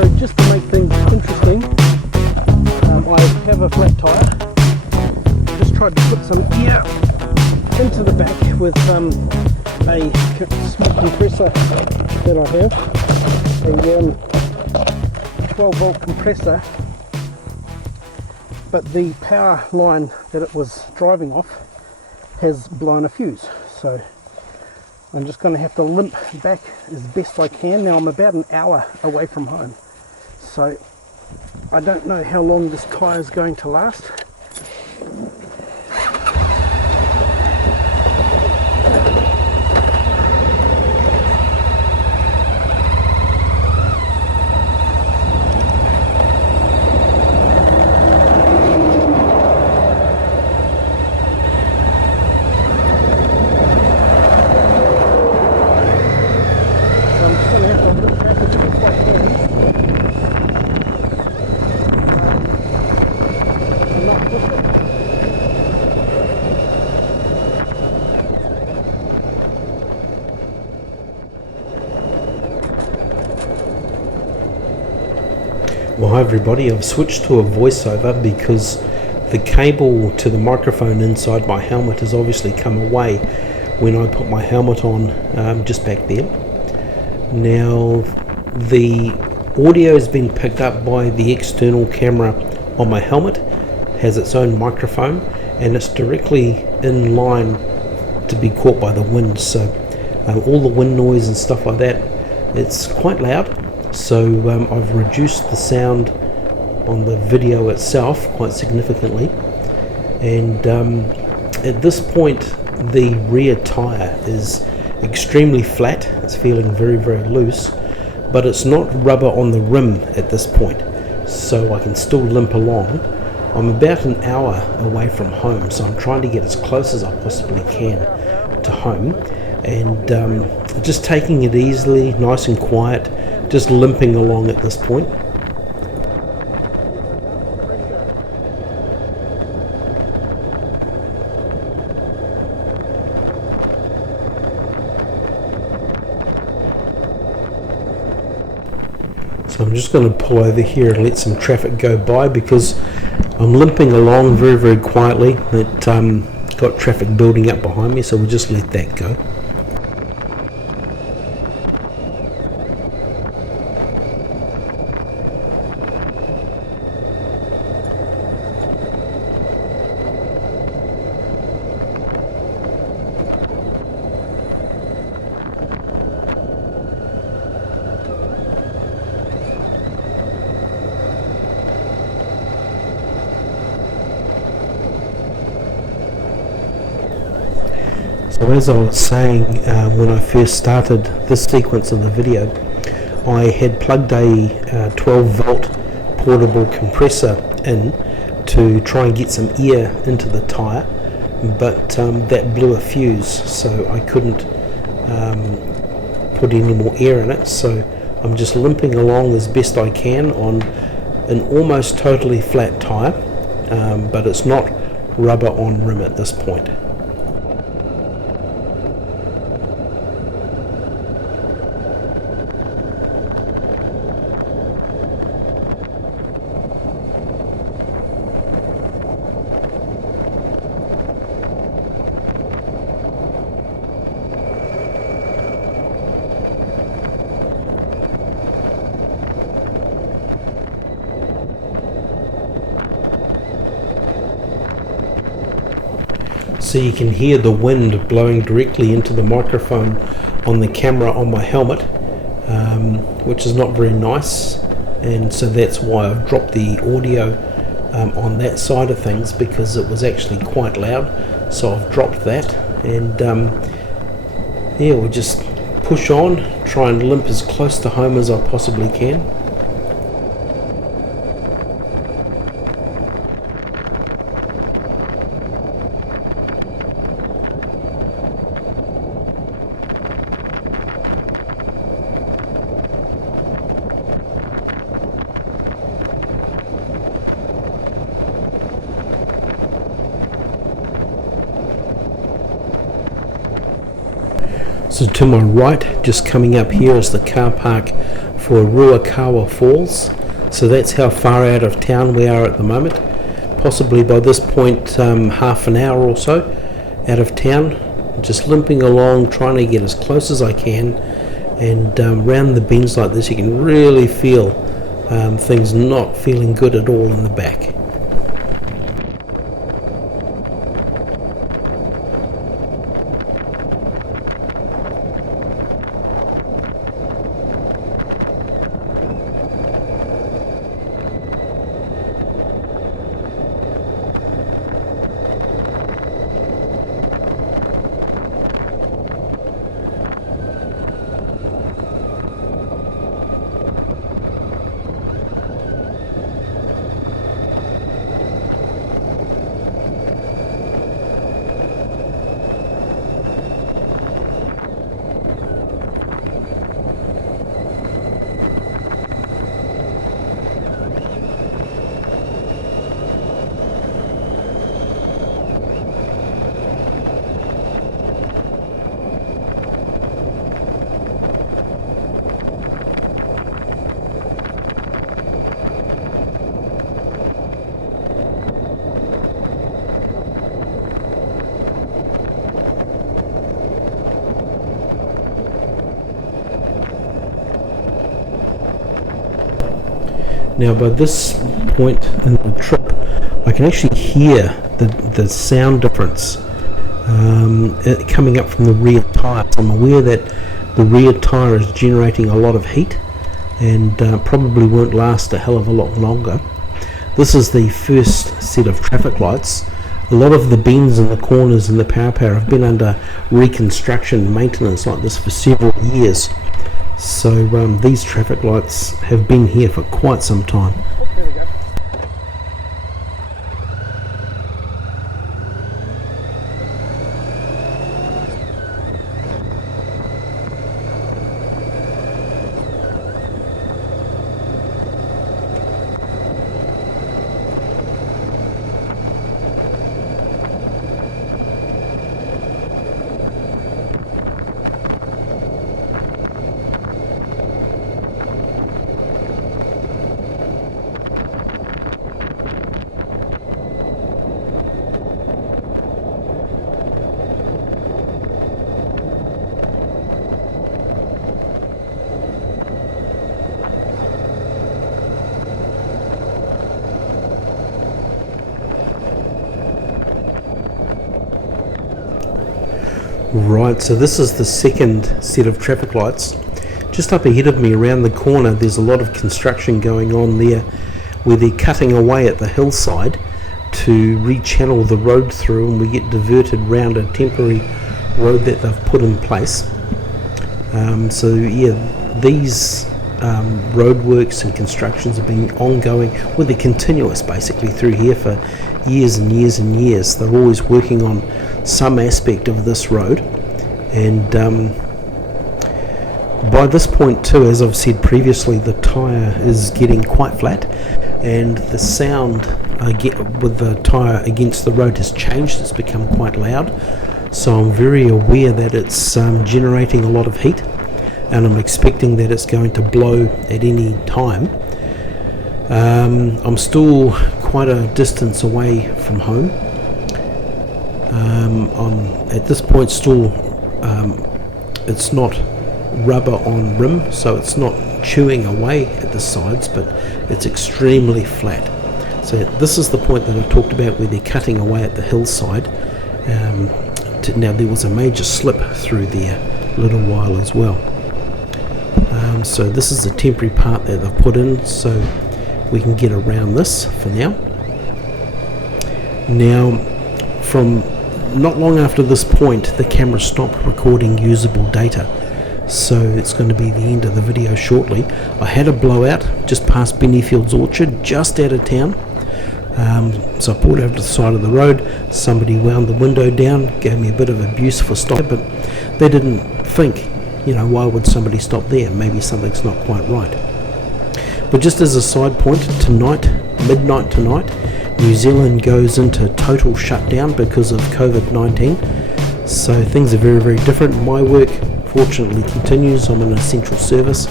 So just to make things interesting, I have a flat tyre. Just tried to put some air into the back with a small compressor that I have, a 12 volt compressor, but the power line that it was driving off has blown a fuse. So I'm just going to have to limp back as best I can. Now I'm about an hour away from home, so I don't know how long this tyre is going to last. Well, hi everybody, I've switched to a voiceover because the cable to the microphone inside my helmet has obviously come away when I put my helmet on just back there. Now the audio has been picked up by the external camera on my helmet, has its own microphone, and it's directly in line to be caught by the wind, so all the wind noise and stuff like that, it's quite loud. So I've reduced the sound on the video itself quite significantly, and at this point the rear tyre is extremely flat. It's feeling very, very loose, but it's not rubber on the rim at this point, so I can still limp along. I'm about an hour away from home, so I'm trying to get as close as I possibly can to home, and just taking it easily, nice and quiet, just limping along at this point. So I'm just going to pull over here and let some traffic go by because I'm limping along very, very quietly. It got traffic building up behind me, so we'll just let that go. So as I was saying, when I first started this sequence of the video, I had plugged a 12 volt portable compressor in to try and get some air into the tyre, but that blew a fuse, so I couldn't put any more air in it. So I'm just limping along as best I can on an almost totally flat tyre, but it's not rubber on rim at this point. So you can hear the wind blowing directly into the microphone on the camera on my helmet, which is not very nice, and so that's why I've dropped the audio on that side of things, because it was actually quite loud. So I've dropped that, and yeah, we'll just push on, try and limp as close to home as I possibly can. So to my right, just coming up here, is the car park for Ruakawa Falls. So that's how far out of town we are at the moment. Possibly by this point half an hour or so out of town. Just limping along, trying to get as close as I can, and round the bends like this you can really feel things not feeling good at all in the back. Now by this point in the trip I can actually hear the sound difference coming up from the rear tyre. So I'm aware that the rear tyre is generating a lot of heat and probably won't last a hell of a lot longer. This is the first set of traffic lights. A lot of the bends and the corners in the power have been under reconstruction and maintenance like this for several years. So these traffic lights have been here for quite some time. There we go. Right, so this is the second set of traffic lights. Just up ahead of me around the corner there's a lot of construction going on there where they're cutting away at the hillside to rechannel the road through, and we get diverted round a temporary road that they've put in place. So yeah, these roadworks and constructions have been ongoing, well they're continuous basically through here for years and years and years. They're always working on some aspect of this road, and by this point too, as I've said previously, the tyre is getting quite flat and the sound with the tyre against the road has changed. It's become quite loud, so I'm very aware that it's generating a lot of heat, and I'm expecting that it's going to blow at any time. I'm still quite a distance away from home. I'm at this point still, it's not rubber on rim, so it's not chewing away at the sides, but it's extremely flat. So this is the point that I talked about where they're cutting away at the hillside. Now there was a major slip through there a little while as well. So this is a temporary part that they've put in so we can get around this for now. Now from not long after this point the camera stopped recording usable data, so it's going to be the end of the video shortly. I had a blowout just past Bennyfield's Orchard, just out of town. So I pulled over to the side of the road, somebody wound the window down, gave me a bit of abuse for stopping, but they didn't think, you know, why would somebody stop there? Maybe something's not quite right. But just as a side point, tonight, midnight tonight, New Zealand goes into total shutdown because of COVID-19. So things are very, very different. My work fortunately continues. I'm in an essential service,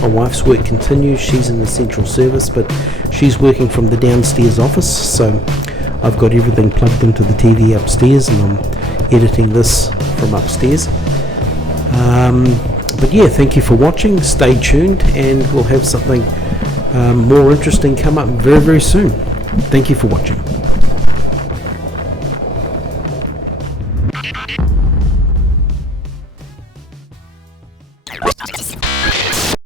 My wife's work continues. She's in the central service, but she's working from the downstairs office, so I've got everything plugged into the TV upstairs, and I'm editing this from upstairs. But yeah, thank you for watching. Stay tuned, and we'll have something more interesting come up very, very soon. Thank you for watching.